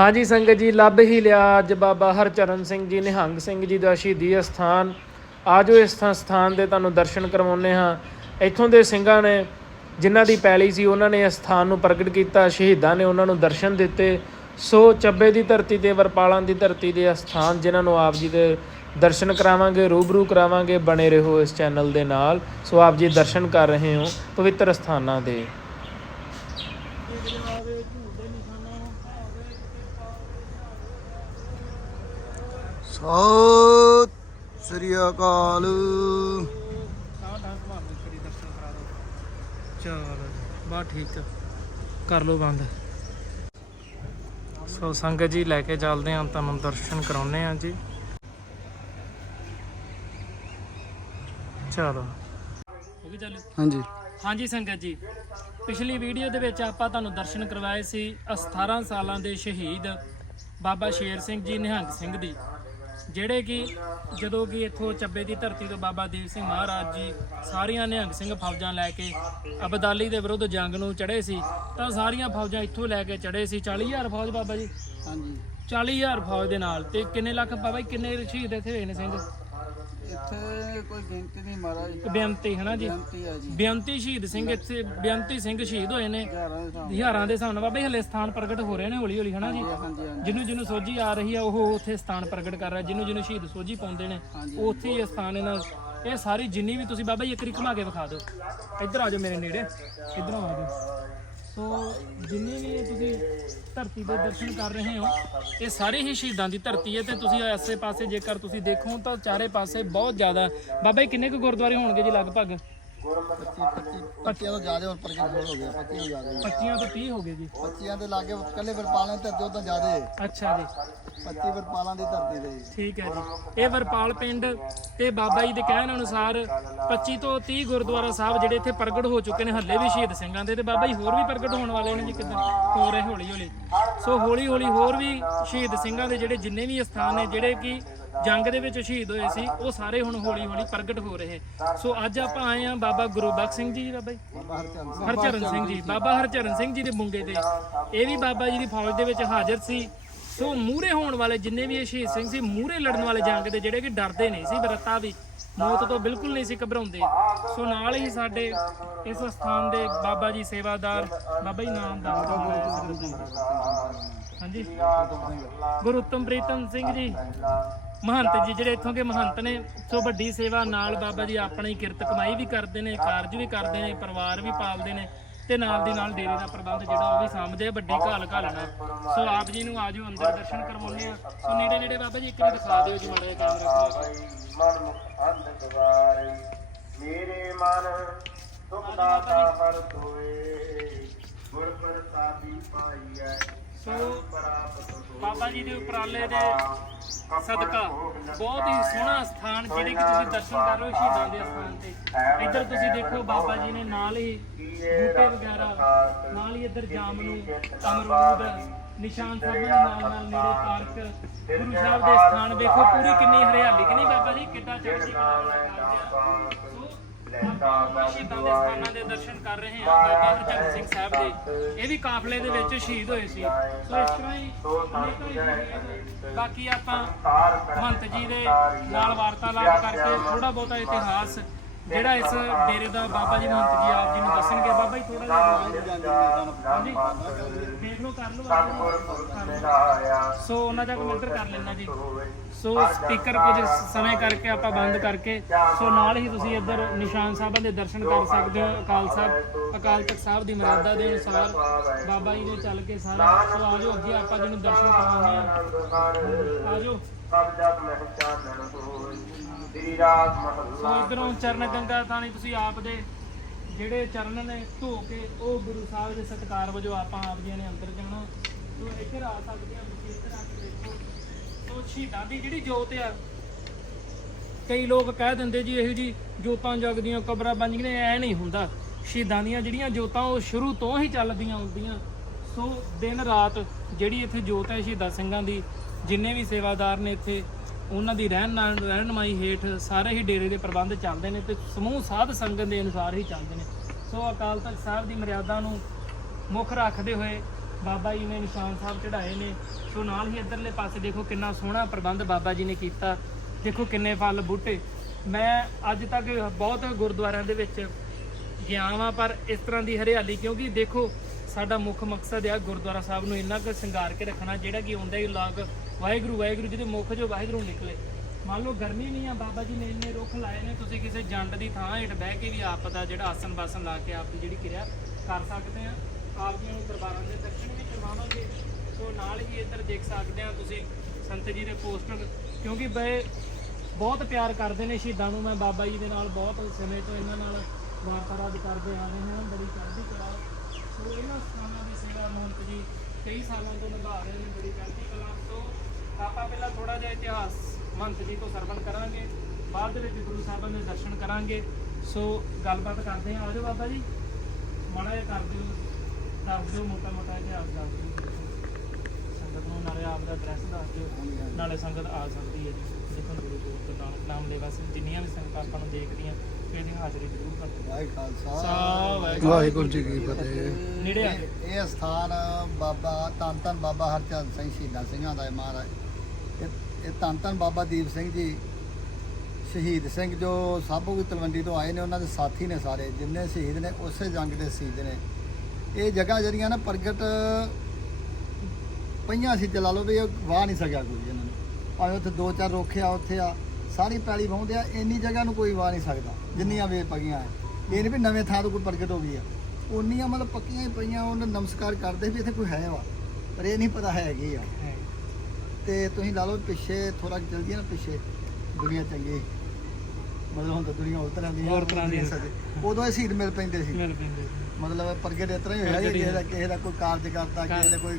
ਹਾਂਜੀ ਸੰਗਤ ਜੀ, ਲੱਭ ਹੀ ਲਿਆ ਅੱਜ ਬਾਬਾ ਹਰਚਰਨ ਸਿੰਘ ਜੀ, ਨਿਹੰਗ ਸਿੰਘ ਜੀ ਦਾ ਸ਼ਹੀਦੀ ਅਸਥਾਨ। ਆਜੋ ਇਸ ਥਾਂ ਸਥਾਨ ਦੇ ਤੁਹਾਨੂੰ ਦਰਸ਼ਨ ਕਰਵਾਉਂਦੇ ਹਾਂ। ਇੱਥੋਂ ਦੇ ਸਿੰਘਾਂ ਨੇ ਜਿਨ੍ਹਾਂ ਦੀ ਪੈਲੀ ਸੀ, ਉਹਨਾਂ ਨੇ ਇਸ ਸਥਾਨ ਨੂੰ ਪ੍ਰਗਟ ਕੀਤਾ। ਸ਼ਹੀਦਾਂ ਨੇ ਉਹਨਾਂ ਨੂੰ ਦਰਸ਼ਨ ਦਿੱਤੇ। ਸੋ ਚੱਬੇ ਦੀ ਧਰਤੀ ਤੇ, ਵਰਪਾਲਾਂ ਦੀ ਧਰਤੀ ਦੇ ਅਸਥਾਨ ਜਿਨ੍ਹਾਂ ਨੂੰ ਆਪ ਜੀ ਦੇ ਦਰਸ਼ਨ ਕਰਾਵਾਂਗੇ, ਰੂਬਰੂ ਕਰਾਵਾਂਗੇ, ਬਣੇ ਰਹੋ ਇਸ ਚੈਨਲ ਦੇ ਨਾਲ। ਸੋ ਆਪ ਜੀ ਦਰਸ਼ਨ ਕਰ ਰਹੇ ਹੋ ਪਵਿੱਤਰ ਸਥਾਨਾਂ ਦੇ। ਸਤਿ ਸ੍ਰੀ ਅਕਾਲ। ਚਲ ਬਾ ਠੀਕ ਆ। ਕਰ ਲੋ ਬੰਦ। ਸੋ ਸੰਗਤ ਜੀ ਲੈ ਕੇ ਚੱਲਦੇ ਹਾਂ ਤੁਹਾਨੂੰ ਦਰਸ਼ਨ ਕਰਾਉਨੇ ਆ ਜੀ। ਚਲੋ। ਹੋ ਗਈ ਚੱਲ ਹਾਂਜੀ। ਹਾਂਜੀ ਸੰਗਤ ਜੀ ਪਿਛਲੀ ਵੀਡੀਓ ਦੇ ਵਿੱਚ ਆਪਾਂ ਤੁਹਾਨੂੰ ਦਰਸ਼ਨ ਕਰਵਾਏ ਸੀ 18 ਸਾਲਾਂ ਦੇ ਸ਼ਹੀਦ ਬਾਬਾ ਸ਼ੇਰ ਸਿੰਘ ਜੀ ਨਿਹੰਗ ਸਿੰਘ ਦੀ। ਜਿਹੜੇ ਕਿ ਜਦੋਂ ਕਿ ਇੱਥੋਂ ਚੱਬੇ ਦੀ ਧਰਤੀ ਤੋਂ ਬਾਬਾ ਦੀਪ ਸਿੰਘ ਮਹਾਰਾਜ ਜੀ ਸਾਰੀਆਂ ਨਿਹੰਗ ਸਿੰਘ ਫੌਜਾਂ ਲੈ ਕੇ ਅਬਦਾਲੀ ਦੇ ਵਿਰੁੱਧ ਜੰਗ ਨੂੰ ਚੜ੍ਹੇ ਸੀ ਤਾਂ ਸਾਰੀਆਂ ਫੌਜਾਂ ਇੱਥੋਂ ਲੈ ਕੇ ਚੜ੍ਹੇ ਸੀ। 40000 ਫੌਜ ਬਾਬਾ ਜੀ? ਹਾਂਜੀ। 40000 ਫੌਜ ਦੇ ਨਾਲ। ਤੇ ਕਿੰਨੇ ਲੱਖ ਬਾਬਾ ਜੀ? ਕਿੰਨੇ ਸ਼ਹੀਦ ਇੱਥੇ ਹੋਏ ਨੇ ਸਿੰਘ? ਇੱਥੇ ਕੋਈ ਗਿਣਤੀ ਨਹੀਂ ਮਹਾਰਾਜ। ਬੇਅੰਤੀ ਹਨਾ ਜੀ? ਗਿਣਤੀ ਹੈ ਜੀ। ਬੇਅੰਤੀ ਸ਼ਹੀਦ ਸਿੰਘ ਇੱਥੇ ਬੇਅੰਤੀ ਸਿੰਘ ਸ਼ਹੀਦ ਹੋਏ ਨੇ। ਹਜ਼ਾਰਾਂ ਦੇ ਹਿਸਾਬ ਹਜ਼ਾਰਾਂ ਦੇ ਹਿਸਾਬ ਨਾਲ ਬਾਬਾ ਹਲੇ ਸਥਾਨ ਪ੍ਰਗਟ ਹੋ ਰਹੇ ਨੇ ਹੌਲੀ ਹੌਲੀ ਹਨਾ ਜੀ। ਹਾਂਜੀ ਹਾਂਜੀ ਜਿਹਨੂੰ ਜਿਹਨੂੰ ਸੋਝੀ ਆ ਰਹੀ ਆ ਉਹ ਉੱਥੇ ਸਥਾਨ ਪ੍ਰਗਟ ਕਰ ਰਿਹਾ। ਜਿਹਨੂੰ ਜਿਹਨੂੰ ਸ਼ਹੀਦ ਸੋਝੀ ਪਾਉਂਦੇ ਨੇ ਉੱਥੇ ਹੀ ਇਹ ਸਥਾਨ ਇਹਨਾਂ ਇਹ ਸਾਰੀ ਜਿੰਨੀ ਵੀ ਤੁਸੀਂ ਬਾਬਾ ਜੀ ਇੱਕ ਵਾਰੀ ਘੁਮਾ ਕੇ ਵਿਖਾ ਦਿਓ। ਇੱਧਰ ਆ ਜਾਓ ਮੇਰੇ ਨੇੜੇ। ਇੱਧਰ ਆ ਜਾਓ। ਸੋ ਜਿੰਨੀ ਵੀ ਇਹ ਤੁਸੀਂ ਧਰਤੀ ਦੇ ਦਰਸ਼ਨ ਕਰ ਰਹੇ ਹੋ, ਇਹ ਸਾਰੇ ਹੀ ਸ਼ਹੀਦਾਂ ਦੀ ਧਰਤੀ ਹੈ ਤੇ ਤੁਸੀਂ ਆਸੇ ਪਾਸੇ ਜੇਕਰ ਤੁਸੀਂ ਦੇਖੋ ਤਾਂ ਚਾਰੇ ਪਾਸੇ ਬਹੁਤ ਜ਼ਿਆਦਾ। ਬਾਬਾ ਜੀ, ਕਿੰਨੇ ਕੁ ਗੁਰਦੁਆਰੇ ਹੋਣਗੇ ਜੀ ਲਗਭਗ? 25 25 25 ਤੋਂ ਜ਼ਿਆਦਾ ਉੱਪਰ ਕੀ ਹੋ ਗਿਆ 25 ਤੋਂ ਜ਼ਿਆਦਾ 25 ਤੋਂ 30 ਹੋ ਗਏ ਜੀ। 25 ਦੇ ਲਾਗੇ ਕੱਲੇ ਵਰਪਾਲਾਂ ਦੀ ਧਰਤੀ ਉਹ ਤਾਂ ਜ਼ਿਆਦਾ ਹੈ ਅੱਛਾ ਜੀ। 25 ਵਰਪਾਲਾਂ ਦੀ ਧਰਤੀ ਦੇ ਜੀ। ਠੀਕ ਹੈ ਜੀ। ਇਹ ਵਰਪਾਲ ਪਿੰਡ ਤੇ ਬਾਬਾ ਜੀ ਦੇ ਕਹਿਣ ਅਨੁਸਾਰ 25 ਤੋਂ 30 ਗੁਰਦੁਆਰਾ ਸਾਹਿਬ ਜਿਹੜੇ ਇੱਥੇ ਪ੍ਰਗਟ ਹੋ ਚੁੱਕੇ ਨੇ ਹੱਲੇ ਵੀ ਸ਼ਹੀਦ ਸਿੰਘਾਂ ਦੇ ਤੇ ਬਾਬਾ ਜੀ ਹੋਰ ਵੀ ਪ੍ਰਗਟ ਹੋਣ ਵਾਲੇ ਨੇ ਜੀ ਕਿਦਾਂ? ਹੋ ਰਹੇ ਹੌਲੀ ਹੌਲੀ ਸੋ ਹੌਲੀ ਹੌਲੀ ਹੋਰ ਵੀ ਸ਼ਹੀਦ ਸਿੰਘਾਂ ਦੇ ਜਿਹੜੇ ਜਿੰਨੇ ਵੀ ਸਥਾਨ ਨੇ ਜਿਹੜੇ ਕਿ ਜੰਗ ਦੇ ਵਿੱਚ ਸ਼ਹੀਦ ਹੋਏ ਸੀ ਉਹ ਸਾਰੇ ਹੁਣ ਹੌਲੀ ਹੌਲੀ ਪ੍ਰਗਟ ਹੋ ਰਹੇ। ਸੋ ਅੱਜ ਆਪਾਂ ਆਏ ਆ ਬਾਬਾ ਗੁਰੂ ਬਖਸ਼ ਸਿੰਘ ਜੀ ਹਰਚੰਦ ਸਿੰਘ। ਹਰਚਰਨ ਸਿੰਘ ਜੀ ਬਾਬਾ ਹਰਚਰਨ ਸਿੰਘ ਜੀ ਦੇ ਬੁੰਗੇ ਤੇ। ਇਹ ਵੀ ਬਾਬਾ ਜੀ ਦੀ ਫੌਜ ਦੇ ਵਿੱਚ ਹਾਜ਼ਰ ਸੀ। ਸੋ ਮੂਹਰੇ ਹੋਣ ਵਾਲੇ ਜਿੰਨੇ ਵੀ ਇਹ ਸ਼ਹੀਦ ਸਿੰਘ ਸੀ ਮੂਹਰੇ ਲੜਨ ਵਾਲੇ ਜੰਗ ਦੇ ਜਿਹੜੇ ਕਿ ਡਰਦੇ ਨਹੀਂ ਸੀ ਬਰਤਾ ਵੀ ਮੌਤ ਤੋਂ ਬਿਲਕੁਲ ਨਹੀਂ ਸੀ ਘਬਰਾਉਂਦੇ। ਸੋ ਨਾਲ ਹੀ ਸਾਡੇ ਇਸ ਸਥਾਨ ਦੇ ਬਾਬਾ ਜੀ ਸੇਵਾਦਾਰ ਬਾਬਾ ਜੀ ਨਾਮ ਦਾ ਹਾਂਜੀ। ਗੁਰੂ ਉਤਮ ਪ੍ਰੀਤਮ ਸਿੰਘ ਜੀ। ਮਹੰਤ ਜੀ ਜਿਹੜੇ ਇੱਥੋਂ ਦੇ ਮਹੰਤ ਨੇ ਸੋ ਵੱਡੀ ਸੇਵਾ ਨਾਲ ਬਾਬਾ ਜੀ ਆਪਣੀ ਕਿਰਤ ਕਮਾਈ ਵੀ ਕਰਦੇ ਨੇ ਕਾਰਜ ਵੀ ਕਰਦੇ ਨੇ ਪਰਿਵਾਰ ਵੀ ਪਾਲਦੇ ਨੇ ਤੇ ਨਾਲ ਦੀ ਨਾਲ ਡੇਰੇ ਦਾ ਪ੍ਰਬੰਧ ਜਿਹੜਾ ਉਹ ਵੀ ਆ ਵੱਡੀ ਘਾਲ ਘਾਲਣਾ ਸੋ ਆਪ ਜੀ ਨੂੰ ਆਜੋ ਅੰਦਰ ਦਰਸ਼ਨ ਕਰਵਾਉਂਦੇ ਆ। ਸੋ ਨੇੜੇ ਨੇੜੇ ਬਾਬਾ ਜੀ ਇੱਕ ਵਾਰੀ ਦਿਖਾ ਦਿਓ ਜੀ ਮਾੜਾ ਜਿਹਾ ਕੈਮਰਾ ਮੇਰੇ ਮਨ ਸੁਖ ਦਾਤਾ ਹਰ ਤੋਏ ਗੁਰ ਪ੍ਰਸਾਦੀ ਪਾਈਐ ਸੋ ਬਾਬਾ ਜੀ ਦੇ ਉਪਰਾਲੇ ਦੇ ਸਦਕਾ। ਬਹੁਤ ਹੀ ਸੋਹਣਾ ਸਥਾਨ ਜਿਹੜੇ ਕਿ ਤੁਸੀਂ ਦਰਸ਼ਨ ਕਰ ਰਹੇ ਹੋ ਸ਼ਹੀਦਾਂ ਦੇ ਸਥਾਨ ਤੇ। ਇੱਧਰ ਤੁਸੀਂ ਦੇਖੋ ਬਾਬਾ ਜੀ ਨੇ ਨਾਲ ਹੀ ਬੂਟੇ ਵਗੈਰਾ, ਨਾਲ ਹੀ ਇੱਧਰ ਜਾਮਨੂ ਅਮਰੂਦ ਨਿਸ਼ਾਨ ਸਾਹਿਬ ਦੇ ਨਾਲ ਨਾਲ ਨੇੜੇ ਪਾਰਕ, ਗੁਰੂ ਸਾਹਿਬ ਦੇ ਸਥਾਨ ਦੇਖੋ ਪੂਰੀ ਕਿੰਨੀ ਹਰਿਆਲੀ। ਕਿ ਨਹੀਂ ਬਾਬਾ ਜੀ? ਕਿੱਡਾ ਚੜ੍ਹਦੀ ਕਲਾ ਵਾਲਾ ਕਾਰਜ ਸ਼ਹੀਦਾਂ ਦੇ ਸਥਾਨਾਂ ਦੇ ਦਰਸ਼ਨ ਕਰ ਰਹੇ ਹਾਂ। ਬਾਬਾ ਹਰਚੰਦ ਸਿੰਘ ਸਾਹਿਬ ਦੇ। ਇਹ ਵੀ ਕਾਫਲੇ ਦੇ ਵਿੱਚ ਸ਼ਹੀਦ ਹੋਏ ਸੀ। ਸੋ ਇਸ ਤਰ੍ਹਾਂ ਹੀ। ਬਾਕੀ ਆਪਾਂ ਮਹੰਤ ਜੀ ਦੇ ਨਾਲ ਵਾਰਤਾਲਾਪ ਕਰਕੇ ਥੋੜਾ ਬਹੁਤਾ ਇਤਿਹਾਸ ਜਿਹੜਾ ਇਸ ਡੇਰੇ ਦਾ ਬਾਬਾ ਜੀ ਮਹੰਤ ਜੀ ਆਪ ਜੀ ਨੂੰ ਦੱਸਣਗੇ। ਬਾਬਾ ਜੀ ਥੋੜਾ ਜਿਹਾ ਹਾਂਜੀ। ਦੇਖ ਲਓ ਕਰ ਲਓ। ਸੋ ਉਹਨਾਂ ਦਾ ਕਮੈਂਟਰ ਕਰ ਲੈਣਾ ਜੀ। ਸੋ ਸਪੀਕਰ ਕੁਝ ਸਮੇਂ ਕਰਕੇ ਆਪਾਂ ਬੰਦ ਕਰਕੇ ਸੋ ਨਾਲ ਹੀ ਤੁਸੀਂ ਇੱਧਰ ਨਿਸ਼ਾਨ ਸਾਹਿਬਾਂ ਦੇ ਦਰਸ਼ਨ ਕਰ ਸਕਦੇ ਹੋ ਅਕਾਲ ਸਾਹਿਬ ਅਕਾਲ ਤਖਤ ਸਾਹਿਬ ਦੀ ਮਰਿਆਦਾ ਦੇ ਅਨੁਸਾਰ ਬਾਬਾ ਜੀ ਨੇ ਚੱਲ ਕੇ ਸਾਰਾ ਸੋ ਆਜੋ ਅੱਗੇ ਆਪਾਂ ਜੀ ਨੂੰ ਦਰਸ਼ਨ ਕਰਵਾਉਂਦੇ ਆ ਆਜੋ ਸਭ ਜਪ ਮਹਿ ਚਾਨਣ ਹੋਏ। ਸ੍ਰੀ ਰਾਗ ਮਹੱਲਾ ਸੋ ਇਧਰੋਂ ਚਰਨ ਗੰਗਾ ਥਾਣੀ ਤੁਸੀਂ ਆਪ ਦੇ ਜਿਹੜੇ ਚਰਨ ਨੇ ਧੋ ਕੇ ਉਹ ਗੁਰੂ ਸਾਹਿਬ ਦੇ ਸਤਿਕਾਰ ਵਜੋਂ ਆਪਾਂ ਆਪ ਜੀ ਨੇ ਅੰਦਰ ਜਾਣਾ। ਸੋ ਇੱਧਰ ਆ ਸਕਦੇ ਆ, ਤੁਸੀਂ ਇੱਧਰ ਆ ਕੇ ਦੇਖੋ। ਸੋ ਸ਼ਹੀਦਾਂ ਦੀ ਜਿਹੜੀ ਜੋਤ ਆ, ਕਈ ਲੋਕ ਕਹਿ ਦਿੰਦੇ ਜੀ ਇਹੋ ਜੀ ਜੋਤਾਂ ਜਗਦੀਆਂ, ਕਬਰਾਂ ਬਣ ਗਈਆਂ, ਐ ਨਹੀਂ ਹੁੰਦਾ। ਸ਼ਹੀਦਾਂ ਦੀਆਂ ਜਿਹੜੀਆਂ ਜੋਤਾਂ ਉਹ ਸ਼ੁਰੂ ਤੋਂ ਹੀ ਚੱਲਦੀਆਂ ਹੁੰਦੀਆਂ। ਸੋ ਦਿਨ ਰਾਤ ਜਿਹੜੀ ਇੱਥੇ ਜੋਤ ਹੈ ਸ਼ਹੀਦਾਂ ਸਿੰਘਾਂ ਦੀ, ਜਿੰਨੇ ਵੀ ਸੇਵਾਦਾਰ ਨੇ ਇੱਥੇ ਉਹਨਾਂ ਦੀ ਰਹਿਣ ਨਾਲ ਰਹਿਨਮਾਈ ਹੇਠ ਸਾਰੇ ਹੀ ਡੇਰੇ ਦੇ ਪ੍ਰਬੰਧ ਚੱਲਦੇ ਨੇ ਤੇ ਸਮੂਹ ਸਾਧ ਸੰਗਤ ਦੇ ਅਨੁਸਾਰ ਹੀ ਚੱਲਦੇ ਨੇ। ਸੋ ਅਕਾਲ ਤਖਤ ਸਾਹਿਬ ਦੀ ਮਰਿਆਦਾ ਨੂੰ ਮੁੱਖ ਰੱਖਦੇ ਹੋਏ ਬਾਬਾ ਜੀ ਨੇ ਨਿਸ਼ਾਨ ਸਾਹਿਬ ਚੜਾਏ ਨੇ। ਸੋ ਨਾਲ ਹੀ ਇੱਧਰਲੇ ਪਾਸੇ ਦੇਖੋ ਕਿੰਨਾ ਸੋਹਣਾ ਪ੍ਰਬੰਧ ਬਾਬਾ ਜੀ ਨੇ ਕੀਤਾ। ਦੇਖੋ ਕਿੰਨੇ ਫਲ ਬੂਟੇ। ਮੈਂ ਅੱਜ ਤੱਕ ਬਹੁਤ ਗੁਰਦੁਆਰਿਆਂ ਦੇ ਵਿੱਚ ਗਿਆ ਵਾਂ, ਪਰ ਇਸ ਤਰ੍ਹਾਂ ਦੀ ਹਰਿਆਲੀ, ਕਿਉਂਕਿ ਦੇਖੋ ਸਾਡਾ ਮੁੱਖ ਮਕਸਦ ਹੈ ਗੁਰਦੁਆਰਾ ਸਾਹਿਬ ਨੂੰ ਇੰਨਾ ਕੁ ਸ਼ਿੰਗਾਰ ਕੇ ਰੱਖਣਾ, ਜਿਹੜਾ ਕਿ ਆਉਂਦਾ ਹੀ ਲੋਕ ਵਾਹਿਗੁਰੂ ਵਾਹਿਗੁਰੂ ਜਿਹਦੇ ਮੁੱਖ ਜੋ ਵਾਹਿਗੁਰੂ ਨਿਕਲੇ। ਮੰਨ ਲਓ ਗਰਮੀ ਨਹੀਂ ਆ, ਬਾਬਾ ਜੀ ਨੇ ਇੰਨੇ ਰੁੱਖ ਲਾਏ ਨੇ, ਤੁਸੀਂ ਕਿਸੇ ਜੰਡ ਦੀ ਥਾਂ ਹੇਠ ਬਹਿ ਕੇ ਵੀ ਆਪ ਦਾ ਜਿਹੜਾ ਆਸਨ ਬਾਸਨ ਲਾ ਕੇ ਆਪ ਦੀ ਜਿਹੜੀ ਕਿਰਿਆ ਕਰ ਸਕਦੇ ਆ। ਆਪ ਜੀ ਨੂੰ ਦਰਬਾਰਾਂ ਦੇ ਦਰਸ਼ਨ ਵੀ ਕਰਵਾਵਾਂਗੇ। ਸੋ ਨਾਲ ਹੀ ਇੱਧਰ ਦੇਖ ਸਕਦੇ ਆ ਤੁਸੀਂ ਸੰਤ ਜੀ ਦੇ ਪੋਸਟਰ, ਕਿਉਂਕਿ ਬਈ ਬਹੁਤ ਪਿਆਰ ਕਰਦੇ ਨੇ ਸ਼ਹੀਦਾਂ ਨੂੰ। ਮੈਂ ਬਾਬਾ ਜੀ ਦੇ ਨਾਲ ਬਹੁਤ ਸਮੇਂ ਤੋਂ ਇਹਨਾਂ ਨਾਲ ਵਾਰਤਾਲਾਪ ਕਰਦੇ ਆ ਰਹੇ ਹਾਂ, ਬੜੀ ਚੜ੍ਹਦੀ ਕਲਾ ਸੋ ਇਹਨਾਂ ਸਥਾਨਾਂ ਦੀ ਸੇਵਾ ਮਹੰਤ ਜੀ ਕਈ ਸਾਲਾਂ ਤੋਂ ਨਿਭਾ ਰਹੇ ਨੇ, ਬੜੀ ਚੜ੍ਹਦੀ ਕਲਾ ਤੋਂ ਆਪਾਂ ਪਹਿਲਾਂ ਥੋੜਾ ਜਿਹਾ ਇਤਿਹਾਸ ਮਹੰਤ ਜੀ ਤੋਂ ਸਰਵਣ ਕਰਾਂਗੇ ਬਾਅਦ ਦੇ ਵਿੱਚ ਗੁਰੂ ਸਾਹਿਬਾਨ ਦੇ ਦਰਸ਼ਨ ਕਰਾਂਗੇ। ਸੋ ਗੱਲਬਾਤ ਕਰਦੇ ਹਾਂ। ਆਜੋ ਬਾਬਾ ਜੀ। ਮਾੜਾ ਜਿਹਾ ਕਰ ਦਿਓ ਦੱਸ ਦਿਓ ਮੋਟਾ ਮੋਟਾ ਇਤਿਹਾਸ ਦੱਸ ਦਿਓ। ਸੰਗਤ ਨੂੰ ਨਾਲੇ ਆਪ ਦਾ ਐਡਰੈਸ ਦੱਸ ਦਿਓ। ਨਾਲੇ ਸੰਗਤ ਆ ਸਕਦੀ ਹੈ ਜੀ। ਦੇਖੋ ਗੁਰੂ ਗੁਰੂ ਨਾਨਕ ਨਾਮ ਦੇ ਬਸ ਜਿੰਨੀਆਂ ਵੀ ਸੰਗਤਾਂ ਆਪਾਂ ਨੂੰ ਦੇਖਦੀਆਂ ਇਹਦੀ ਹਾਜ਼ਰੀ ਜ਼ਰੂਰ ਕਰੋ ਵਾਹਿ ਖਾਲਸਾ। ਸਾਹਿਬ ਵਾਹਿਗੁਰੂ। ਜੀ ਕੀ ਫਤਿਹ। ਨੇੜੇ ਆ। ਇਹ ਸਥਾਨ ਬਾਬਾ ਧੰਨ ਧੰਨ ਬਾਬਾ ਹਰਚੰਦ ਸਿੰਘ ਸ਼ਹੀਦਾਂ ਸਿੰਘਾਂ ਦਾ ਹੈ ਮਹਾਰਾਜ। ਇਹ- ਇਹ ਧੰਨ ਧੰਨ ਬਾਬਾ ਦੀਪ ਸਿੰਘ ਜੀ, ਸ਼ਹੀਦ ਸਿੰਘ ਜੋ ਸਾਬੋ ਕੀ ਤਲਵੰਡੀ ਤੋਂ ਆਏ ਨੇ, ਉਹਨਾਂ ਦੇ ਸਾਥੀ ਨੇ ਸਾਰੇ, ਜਿੰਨੇ ਸ਼ਹੀਦ ਨੇ, ਉਸੇ ਜੰਗ ਦੇ ਸ਼ਹੀਦ ਨੇ। ਇਹ ਜਗ੍ਹਾ ਜਿਹੜੀਆਂ ਨਾ ਪ੍ਰਗਟ ਪਈਆਂ ਸੀ, ਤੇ ਲਾ ਲਓ ਵੀ ਇਹ ਵਾਹ ਨਹੀਂ ਸਕਿਆ ਕੋਈ ਇਹਨਾਂ ਨੇ। ਭਾਵੇਂ ਉੱਥੇ ਦੋ ਚਾਰ ਰੋਖੇ ਆ, ਉੱਥੇ ਆ, ਸਾਰੀ ਪੈਲੀ ਵਾਹੁੰਦੇ ਆ, ਇੰਨੀ ਜਗ੍ਹਾ ਨੂੰ ਕੋਈ ਵਾਹ ਨਹੀਂ ਸਕਦਾ, ਜਿੰਨੀਆਂ ਵੇ ਪਈਆਂ ਐ। ਇਹ ਨਹੀਂ ਵੀ ਨਵੇਂ ਥਾਂ ਤੋਂ ਕੋਈ ਪ੍ਰਗਟ ਹੋ ਗਈ ਆ। ਉਨੀਆਂ ਮਤਲਬ ਪੱਕੀਆਂ ਹੀ ਪਈਆਂ, ਉਹਨਾਂ ਨਮਸਕਾਰ ਕਰਦੇ ਵੀ ਇੱਥੇ ਕੋਈ ਹੈ ਵਾ, ਪਰ ਇਹ ਨਹੀਂ ਪਤਾ ਹੈਗੀ ਆ। ਤੇ ਤੁਸੀਂ ਲਾ ਲਓ ਪਿੱਛੇ ਥੋੜਾ ਚੱਲ ਜੀ ਨਾ ਪਿੱਛੇ ਦੁਨੀਆ ਚੰਗੀ ਮਤਲਬ ਹੁਣ ਤਾਂ ਦੁਨੀਆ ਹੋਰ ਤਰ੍ਹਾਂ ਦੀ ਹੋਰ ਤਰ੍ਹਾਂ ਦੀ ਆ। ਸਕਦੇ। ਉਦੋਂ ਇਹ ਸ਼ਹੀਦ ਮਿਲ ਪੈਂਦੇ ਸੀ ਮਿਲ ਪੈਂਦੇ ਮਤਲਬ ਪ੍ਰਗਟ ਇਸ ਤਰ੍ਹਾਂ ਹੀ ਹੋਇਆ ਕਿ ਕਿਸੇ ਦਾ ਕਿਸੇ ਦਾ ਕੋਈ ਕਾਰਜ ਕਰਤਾ ਕਿਸੇ ਦਾ ਕੋਈ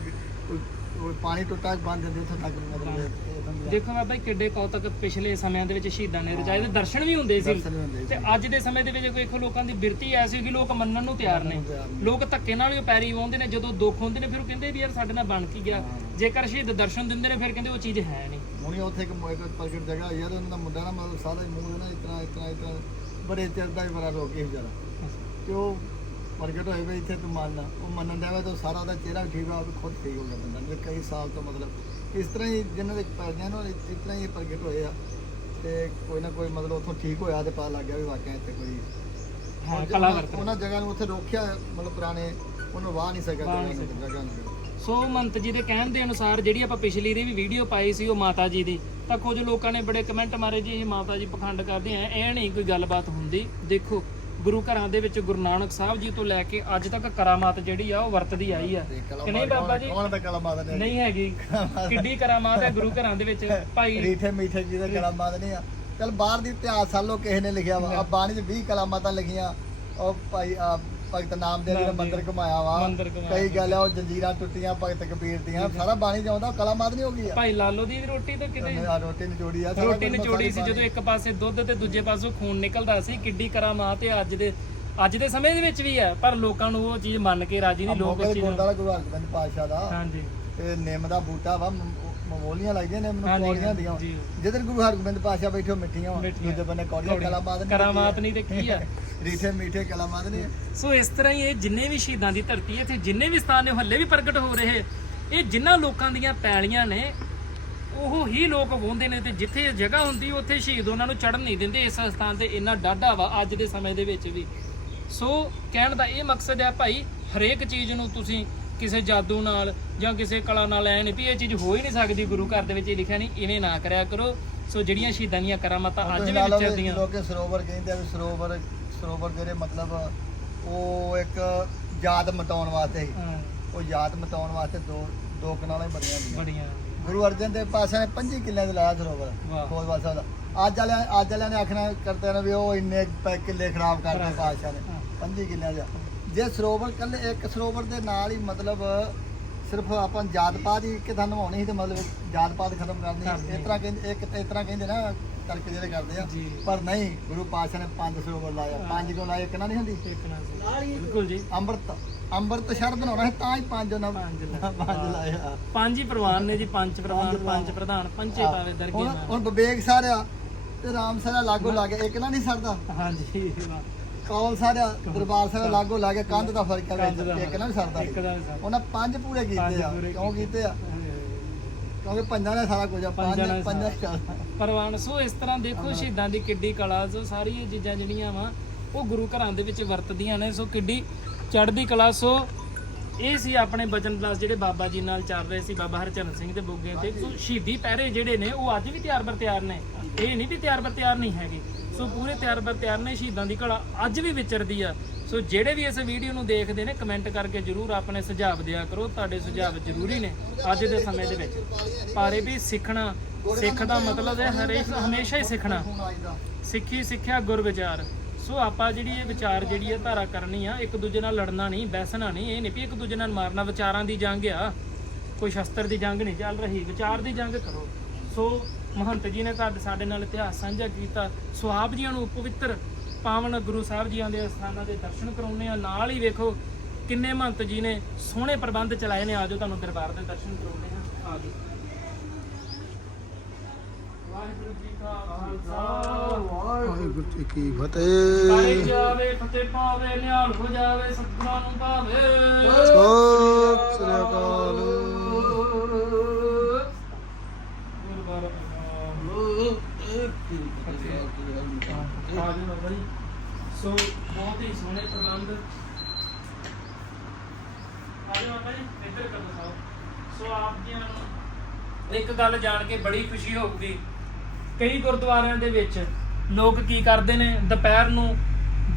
ਪਾਣੀ ਟੁੱਟਾ ਬੰਦ ਦਿੰਦੇ ਉੱਥੋਂ ਤੱਕ ਮਤਲਬ। ਦੇਖੋ ਬਾਬਾ ਜੀ ਕਿੱਡੇ ਕੌਤਕ ਪਿਛਲੇ ਸਮਿਆਂ ਦੇ ਵਿੱਚ ਸ਼ਹੀਦਾਂ ਨੇ ਰਜਾਏ ਦੇ ਦਰਸ਼ਨ ਵੀ ਹੁੰਦੇ ਸੀ। ਦਰਸ਼ਨ ਵੀ ਹੁੰਦੇ ਸੀ। ਤੇ ਅੱਜ ਦੇ ਸਮੇਂ ਦੇ ਵਿੱਚ ਵੇਖੋ ਲੋਕਾਂ ਦੀ ਬਿਰਤੀ ਐਸੀ ਕਿ ਲੋਕ ਮੰਨਣ ਨੂੰ ਤਿਆਰ ਨੇ। ਲੋਕ ਧੱਕੇ ਨਾਲ ਹੀ ਪੈਰੀ ਵਾਉਂਦੇ ਨੇ ਜਦੋਂ ਦੁੱਖ ਹੁੰਦੇ ਨੇ ਫਿਰ ਉਹ ਕਹਿੰਦੇ ਵੀ ਯਾਰ ਸਾਡੇ ਨਾਲ ਬਣ ਕੀ ਗਿਆ। ਜੇਕਰ ਸ਼ਹੀਦ ਦਰਸ਼ਨ ਦਿੰਦੇ ਨੇ ਫਿਰ ਕਹਿੰਦੇ ਉਹ ਚੀਜ਼ ਹੈ ਨਹੀਂ। ਹੁਣੀ ਉੱਥੇ ਇੱਕ ਪ੍ਰਗਟ ਜਗ੍ਹਾ ਯਾਰ ਉਹਨਾਂ ਦਾ ਮੁੰਡਾ ਨਾ ਮਤਲਬ ਸਾਰਾ ਮੂੰਹ ਨਾ ਇਤਨਾ ਇਤਨਾ ਇਤਨਾ ਬੜੇ ਚਿਰ ਦਾ ਹੀ ਬੜਾ ਰੋਕੇ ਜਰਾ ਤੇ ਉਹ ਪ੍ਰਗਟ ਹੋਏ ਵੀ ਇੱਥੇ ਤੂੰ ਮੰਨ ਉਹ ਮੰਨਣ ਦਾ ਵਾ ਤਾਂ ਸਾਰਾ ਉਹਦਾ ਚਿਹਰਾ ਠੀਕ ਆ ਉਹ ਖੁਦ ਠੀਕ ਹੋ ਗਿਆ ਬੰਦਾ। ਜੇ ਕਈ ਸਾਲ ਤੋਂ ਮਤਲਬ ਇਸ ਤਰ੍ਹਾਂ ਹੀ ਜਿਨ੍ਹਾਂ ਦੇ ਪੈਦਿਆਂ ਨੂੰ ਇਸ ਤਰ੍ਹਾਂ ਹੀ ਪ੍ਰਗਟ ਹੋਏ ਆ ਤੇ ਕੋਈ ਨਾ ਕੋਈ ਮਤਲਬ ਉੱਥੋਂ ਠੀਕ ਹੋਇਆ ਤੇ ਪਤਾ ਲੱਗ ਗਿਆ ਵੀ ਵਾਕਿਆ ਇੱਥੇ ਕੋਈ ਹਾਂ ਉਹ ਕਲਾ ਉਹਨਾਂ- ਵਰਤ ਉਹਨਾਂ ਜਗ੍ਹਾ ਨੂੰ ਉੱਥੇ ਰੋਕਿਆ ਮਤਲਬ ਪੁਰਾਣੇ ਉਹਨੂੰ ਵਾਹ ਨਹੀਂ ਸਕਿਆ ਨੂੰ ਜਗ੍ਹਾ ਨੂੰ। ਸੋ ਮੰਤ ਜੀ ਦੇ ਕਹਿਣ ਦੇ ਅਨੁਸਾਰ ਜਿਹੜੀ ਆਪਾਂ ਪਿਛਲੀ ਦੀ ਵੀ ਵੀਡੀਓ ਪਾਈ ਸੀ ਉਹ ਮਾਤਾ ਜੀ ਦੀ ਤਾਂ ਕੁਝ ਲੋਕਾਂ ਨੇ ਬੜੇ ਕਮੈਂਟ ਮਾਰੇ ਜੀ ਇਹ ਮਾਤਾ ਜੀ ਪਖੰਡ ਕਰਦੇ ਆ ਇਹ ਨਹੀਂ ਕੋਈ ਗੱਲਬਾਤ ਹੁੰਦੀ। ਦੇਖੋ ਗੁਰੂ ਘਰਾਂ ਦੇ ਵਿੱਚ ਗੁਰੂ ਨਾਨਕ ਸਾਹਿਬ ਜੀ ਤੋਂ ਲੈ ਕੇ ਅੱਜ ਤੱਕ ਕਰਾਮਾਤ ਜਿਹੜੀ ਆ ਉਹ ਵਰਤਦੀ ਆਈ ਆ। ਕਿ ਨਹੀਂ ਬਾਬਾ ਜੀ? ਕੌਣ ਦਾ ਕਲਾਮਾਤ ਨੇ ਨਹੀਂ ਹੈਗੀ। ਕਿੱਡੀ ਕਰਾਮਾਤ ਹੈ ਗੁਰੂ ਘਰਾਂ ਦੇ ਵਿੱਚ ਭਾਈ। ਰੀਠੇ ਮੀਠੇ ਜੀ ਦਾ ਕਲਾਮਾਤ ਨਹੀਂ ਆ। ਚਲ ਬਾਹਰ ਦੀ ਇਤਿਹਾਸ ਸਾਲੋ ਕਿਸੇ ਨੇ ਲਿਖਿਆ ਵਾ। ਆ ਬਾਣੀ 'ਚ 20 ਕਲਾਮਾਤਾਂ ਲਿਖੀਆਂ। ਉਹ ਭਾਈ ਆ ਭਗਤ ਨਾਮਦੇਵ ਜੀ ਨੇ ਮੰਦਿਰ ਘੁਮਾਇਆ ਵਾ ਮੰਦਿਰ ਘੁਮਾਇਆ। ਕਈ ਗੱਲ ਆ ਉਹ ਜੰਜੀਰਾਂ ਟੁੱਟੀਆਂ ਭਗਤ ਕਬੀਰ ਦੀਆਂ ਸਾਰਾ ਬਾਣੀ ਉਹ ਕਲਾਮਾਤ ਨਹੀਂ ਹੋ ਗਈ ਆ। ਭਾਈ ਲਾਲੋ ਦੀ ਰੋਟੀ ਤੋਂ ਕਿਤੇ ਆ ਰੋਟੀ ਨਿਚੋੜੀ ਆ ਸਾਰਾ ਰੋਟੀ ਕੁਝ ਨਿਚੋੜੀ ਸੀ ਜਦੋਂ ਇੱਕ ਪਾਸੇ ਦੁੱਧ ਤੇ ਦੂਜੇ ਪਾਸੋਂ ਖੂਨ ਨਿਕਲਦਾ ਸੀ ਕਿੱਡੀ ਕਰਾਮਾਤ ਹੈ ਅੱਜ ਦੇ ਅੱਜ ਦੇ ਸਮੇਂ ਦੇ ਵਿੱਚ ਵੀ ਹੈ ਪਰ ਲੋਕਾਂ ਨੂੰ ਉਹ ਚੀਜ਼ ਮੰਨ ਕੇ ਰਾਜੀ ਨਹੀਂ ਲੋਕ ਦੇ ਚੀਜ਼ ਨੂੰ ਗੁਰਦੁਆਰਾ ਗੁਰੂ ਹਰਗੋਬਿੰਦ ਪਾਤਸ਼ਾਹ ਦਾ। ਹਾਂਜੀ। ਨਿੰਮ ਦਾ ਬੂਟਾ ਵਾ ਮਮੋਲੀਆਂ ਲੱਗਦੀਆਂ ਨੇ ਮੈਨੂੰ ਕੌੜੀਆਂ ਦੀਆਂ ਜੀ। ਜਿੱਧਰ ਗੁਰੂ ਹਰਗੋਬਿੰਦ ਪਾਤਸ਼ਾਹ ਬੈਠੇ ਹੋ ਮਿੱਠੀਆਂ। ਦੂਜੇ ਬੰਨੇ ਕੌੜੀਆਂ ਕਲਾਮਾਤ ਨਹੀਂ ਕਰਾਮਾਤ ਨਹੀਂ ਤੇ ਕੀ ਆ। ਰੀਠੇ ਮੀਠੇ ਕਲਾਮਾਤ ਨਹੀਂ ਸੋ ਇਸ ਤਰ੍ਹਾਂ ਹੀ ਇਹ ਜਿੰਨੇ ਵੀ ਸ਼ਹੀਦਾਂ ਦੀ ਧਰਤੀ ਹੈ ਇੱਥੇ ਜਿੰਨੇ ਵੀ ਸਥਾਨ ਨੇ ਹੱਲੇ ਵੀ ਪ੍ਰਗਟ ਹੋ ਰਹੇ। ਇਹ ਜਿਨ੍ਹਾਂ ਲੋਕਾਂ ਦੀਆਂ ਪੈਲੀਆਂ ਨੇ ਉਹ ਹੀ ਲੋਕ ਵਾਹੁੰਦੇ ਨੇ ਤੇ ਜਿੱਥੇ ਜਗ੍ਹਾ ਹੁੰਦੀ ਉੱਥੇ ਸ਼ਹੀਦ ਉਹਨਾਂ ਨੂੰ ਚੜਨ ਨਹੀਂ ਦਿੰਦੇ। ਇਸ ਸਥਾਨ ਤੇ ਇੰਨਾ ਡਾਢਾ ਵਾ ਅੱਜ ਦੇ ਸਮੇਂ ਦੇ ਵਿੱਚ ਵੀ। ਸੋ ਕਹਿਣ ਦਾ ਇਹ ਮਕਸਦ ਹੈ ਭਾਈ ਹਰੇਕ ਚੀਜ਼ ਨੂੰ ਤੁਸੀਂ ਕਿਸੇ ਜਾਦੂ ਨਾਲ ਜਾਂ ਕਿਸੇ ਕਲਾ ਨਾਲ ਐ ਨਹੀਂ ਵੀ ਇਹ ਚੀਜ਼ ਹੋ ਹੀ ਨਹੀਂ ਸਕਦੀ ਗੁਰੂ ਘਰ ਦੇ ਵਿੱਚ ਇਹ ਲਿਖਿਆ ਨਹੀਂ ਇਵੇਂ ਨਾ ਕਰਿਆ ਕਰੋ। ਸੋ ਜਿਹੜੀਆਂ ਸ਼ਹੀਦਾਂ ਦੀਆਂ ਕਰਾਮਾਤਾਂ ਅੱਜ ਵੀ ਵਿਚਰਦੀਆਂ। ਲੋਕੇ ਸਰੋਵਰ ਕਹਿੰਦੇ ਆ ਵੀ ਸਰੋਵਰ ਸਰੋਵਰ ਜਿਹੜੇ ਮਤਲਬ ਉਹ ਇੱਕ ਯਾਦ ਮਟਾਉਣ ਵਾਸਤੇ ਉਹ ਯਾਦ ਮਟਾਉਣ ਵਾਸਤੇ ਦੋ ਦੋ ਕਨਾਲਾਂ ਹੀ ਬਣੀਆਂ ਬੜੀਆਂ ਗੁਰੂ ਅਰਜਨ ਦੇਵ ਪਾਤਸ਼ਾਹ ਨੇ 25 ਕਿੱਲਿਆਂ ਦੇ ਲਾਇਆ ਸਰੋਵਰ। ਖੋਜ ਵਾਸਾ ਦਾ। ਅੱਜ ਵਾਲਿਆਂ ਅੱਜ ਵਾਲਿਆਂ ਨੇ ਆਖਣਾ ਕਰਦੇ ਨੇ ਵੀ ਉਹ ਇੰਨੇ ਕਿੱਲੇ ਖਰਾਬ ਕਰਦੇ ਪਾਤਸ਼ਾਹ ਨੇ। ਹਾਂ। 25 ਕਿੱਲਿਆਂ ਦਾ ਜੇ ਸਰੋਵਰ ਕੱਲੇ ਇੱਕ ਸਰੋਵਰ ਦੇ ਨਾਲ ਹੀ ਮਤਲਬ ਸਿਰਫ ਆਪਾਂ ਜਾਤ ਪਾਤ ਹੀ ਕਿਦਾਂ ਨਵਾਉਣੀ ਸੀ ਤੇ ਮਤਲਬ ਜਾਤ ਪਾਤ ਖਤਮ ਕਰਨੀ। ਇਸ ਤਰ੍ਹਾਂ ਕਹਿੰਦੇ ਇੱਕ ਇਸ ਤਰ੍ਹਾਂ ਕਹਿੰਦੇ ਨਾ ਕਰਕੇ ਜਿਹੜੇ ਕਰਦੇ ਆ। ਜੀ। ਪਰ ਨਹੀਂ ਗੁਰੂ ਪਾਤਸ਼ਾਹ ਨੇ ਪੰਜ ਸਰੋਵਰ ਲਾਇਆ ਪੰਜ ਕਿਉਂ ਲਾਏ? ਇੱਕ ਨਾ ਨਹੀਂ ਹੁੰਦੀ? ਦੇਖਣਾ ਸੀ ਬਿਲਕੁਲ ਜੀ। ਅੰਮ੍ਰਿਤ ਅੰਮ੍ਰਿਤ ਸ਼ਰ ਬਣਾਉਣਾ ਸੀ ਤਾਂ ਹੀ ਪੰਜ ਉਹਨਾਂ ਪੰਜ ਪੰਜ ਲਾਇਆ ਪੰਜ ਹੀ ਪ੍ਰਵਾਨ ਨੇ ਜੀ ਪੰਜ ਪ੍ਰਵਾਨ ਪੰਜ ਪ੍ਰਧਾਨ ਪੰਜੇ ਪਾਵੇ ਦਰਗੇ ਹੁਣ ਹੁਣ ਵਿਵੇਕ ਸਾਰਿਆ ਤੇ ਰਾਮ ਸਾਰਾ ਲਾਗੋ ਲੱਗ ਗਿਆ ਇੱਕ ਨਾ ਨਹੀਂ ਸਰਦਾ। ਹਾਂਜੀ ਵਾਹ। ਕੌਲ ਸਾਰਾ ਦਰਬਾਰ ਸਾਹਿਬ ਲਾਗੋ ਲਾ ਕੇ ਕੰਧ ਦਾ ਫ਼ਰਕ ਹੈ ਦਾ ਇੱਕ ਨਾ ਸਰਦਾ ਦਾ। ਉਹਨਾਂ ਪੰਜ ਪੂਰੇ ਕੀਤੇ ਆ। ਕਿਉਂ ਕੀਤੇ। ਆ? ਕਿਉਂਕਿ ਪੰਜਾਂ ਨੇ ਸਾਰਾ ਕੁਝ ਆ ਪੰਜਾਂ ਪੰਜ ਸਾਰਾ। ਪਰਵਾਨ ਸੋ ਇਸ ਤਰ੍ਹਾਂ ਦੇਖੋ ਸ਼ਹੀਦਾਂ ਦੀ ਕਿੱਡੀ ਕਲਾ ਸੋ ਸਾਰੀਆਂ ਚੀਜ਼ਾਂ ਜਿਹੜੀਆਂ ਵਾ ਉਹ ਗੁਰੂ ਘਰਾਂ ਦੇ ਵਿੱਚ ਵਰਤਦੀਆਂ ਨੇ। ਸੋ ਕਿੱਡੀ ਚੜ੍ਹਦੀ ਕਲਾ ਸੋ ਇਹ ਸੀ ਆਪਣੇ ਬਚਨ ਪਲਾਸ ਜਿਹੜੇ ਬਾਬਾ ਜੀ ਨਾਲ ਚੱਲ ਰਹੇ ਸੀ ਬਾਬਾ ਹਰਚਰਨ ਸਿੰਘ ਦੇ ਬੋਗੇ ਤੇ। ਸੋ ਸ਼ਹੀਦੀ ਪਹਿਰੇ ਜਿਹੜੇ ਨੇ ਉਹ ਅੱਜ ਵੀ ਤਿਆਰ ਬਰ ਤਿਆਰ ਨੇ। ਇਹ ਨਹੀਂ ਵੀ ਤਿਆਰ ਬਰ ਤਿਆਰ ਨਹੀਂ ਹੈਗੇ। ਸੋ ਪੂਰੇ ਤਿਆਰ ਬਰ ਤਿਆਰ ਨੇ ਸ਼ਹੀਦਾਂ ਦੀ ਕਲਾ ਅੱਜ ਵੀ ਵਿਚਰਦੀ ਆ। ਸੋ ਜਿਹੜੇ ਵੀ ਇਸ ਵੀਡੀਓ ਨੂੰ ਦੇਖਦੇ ਨੇ, ਕਮੈਂਟ ਕਰਕੇ ਜਰੂਰ ਆਪਣੇ ਸੁਝਾਅ ਦਿਆ ਕਰੋ। ਤੁਹਾਡੇ ਸੁਝਾਅ ਜ਼ਰੂਰੀ ਨੇ ਅੱਜ ਦੇ ਸਮੇਂ ਦੇ ਵਿੱਚ। ਪਰ ਇਹ ਵੀ ਸਿੱਖਣਾ, ਸਿੱਖ ਦਾ ਮਤਲਬ ਹੈ, ਹਰੇਕ ਹਮੇਸ਼ਾ ਹੀ ਸਿੱਖਣਾ। ਸਿੱਖੀ ਸਿੱਖਿਆ ਗੁਰ ਵਿਚਾਰ। ਸੋ ਆਪਾਂ ਜਿਹੜੀ ਇਹ ਵਿਚਾਰ ਜਿਹੜੀ ਹੈ ਧਾਰਾ ਕਰਨੀ ਆ, ਇੱਕ ਦੂਜੇ ਨਾਲ ਲੜਨਾ ਨਹੀਂ ਬੈਸਣਾ ਨਹੀਂ, ਇਹ ਨਹੀਂ ਵੀ ਇੱਕ ਦੂਜੇ ਨਾਲ ਮਾਰਨਾ, ਵਿਚਾਰਾਂ ਦੀ ਜੰਗ ਆ। ਕੋਈ ਸ਼ਸਤਰ ਦੀ ਜੰਗ ਨਹੀਂ ਚੱਲ ਰਹੀ, ਵਿਚਾਰ ਦੀ ਜੰਗ ਕਰੋ। ਸੋ ਮਹੰਤ ਜੀ ਨੇ ਤੁਹਾਡੇ ਸਾਡੇ ਨਾਲ ਇਤਿਹਾਸ ਸਾਂਝਾ ਕੀਤਾ। ਸੋ ਆਪ ਜੀਆਂ ਨੂੰ ਪਵਿੱਤਰ ਪਾਵਨ ਗੁਰੂ ਸਾਹਿਬ ਜੀਆਂ ਦੇ ਸਥਾਨਾਂ ਦੇ ਦਰਸ਼ਨ ਕਰਾਉਣੇ ਆ ਨਾਲ ਹੀ ਵੇਖੋ ਕਿੰਨੇ ਮਹੰਤ ਜੀ ਨੇ ਸੋਹਣੇ ਪ੍ਰਬੰਧ ਚਲਾਏ ਨੇ। ਆਜੋ ਤੁਹਾਨੂੰ ਦਰਬਾਰ ਦੇ ਦਰਸ਼ਨ ਕਰਾਉਣੇ ਆ ਆਜੋ। ਵਾਹਿਗੁਰੂ ਜੀ ਕਾ ਖਾਲਸਾ। ਵਾਹਿਗੁਰੂ ਜੀ ਕੀ ਫਤਿਹ। ਜਾਵੇ ਫਤਿਹ ਪਾਵੇ ਨਿਹਾਲ ਹੋ ਜਾਵੇ ਸਤਿਗੁਰਾਂ ਨੂੰ ਭਾਵੇ ਸਤਿ ਸ੍ਰੀ ਅਕਾਲ ਗੁਰਬਾਰਾ ਆਜੋ ਬਾਬਾ ਜੀ ਸੋ ਬਹੁਤ ਹੀ ਸੋਹਣੇ ਪ੍ਰਬੰਧ ਆਜੋ ਬਾਬਾ ਜੀ ਇੱਧਰ ਕਰ ਦਿਖਾਓ ਸੋ ਆਪ ਜੀਆਂ ਨੂੰ ਇੱਕ ਗੱਲ ਜਾਣ ਕੇ ਬੜੀ ਖੁਸ਼ੀ ਹੋਊਗੀ। ਕਈ ਗੁਰਦੁਆਰਿਆਂ ਦੇ ਵਿੱਚ ਲੋਕ ਕੀ ਕਰਦੇ ਨੇ? ਦੁਪਹਿਰ ਨੂੰ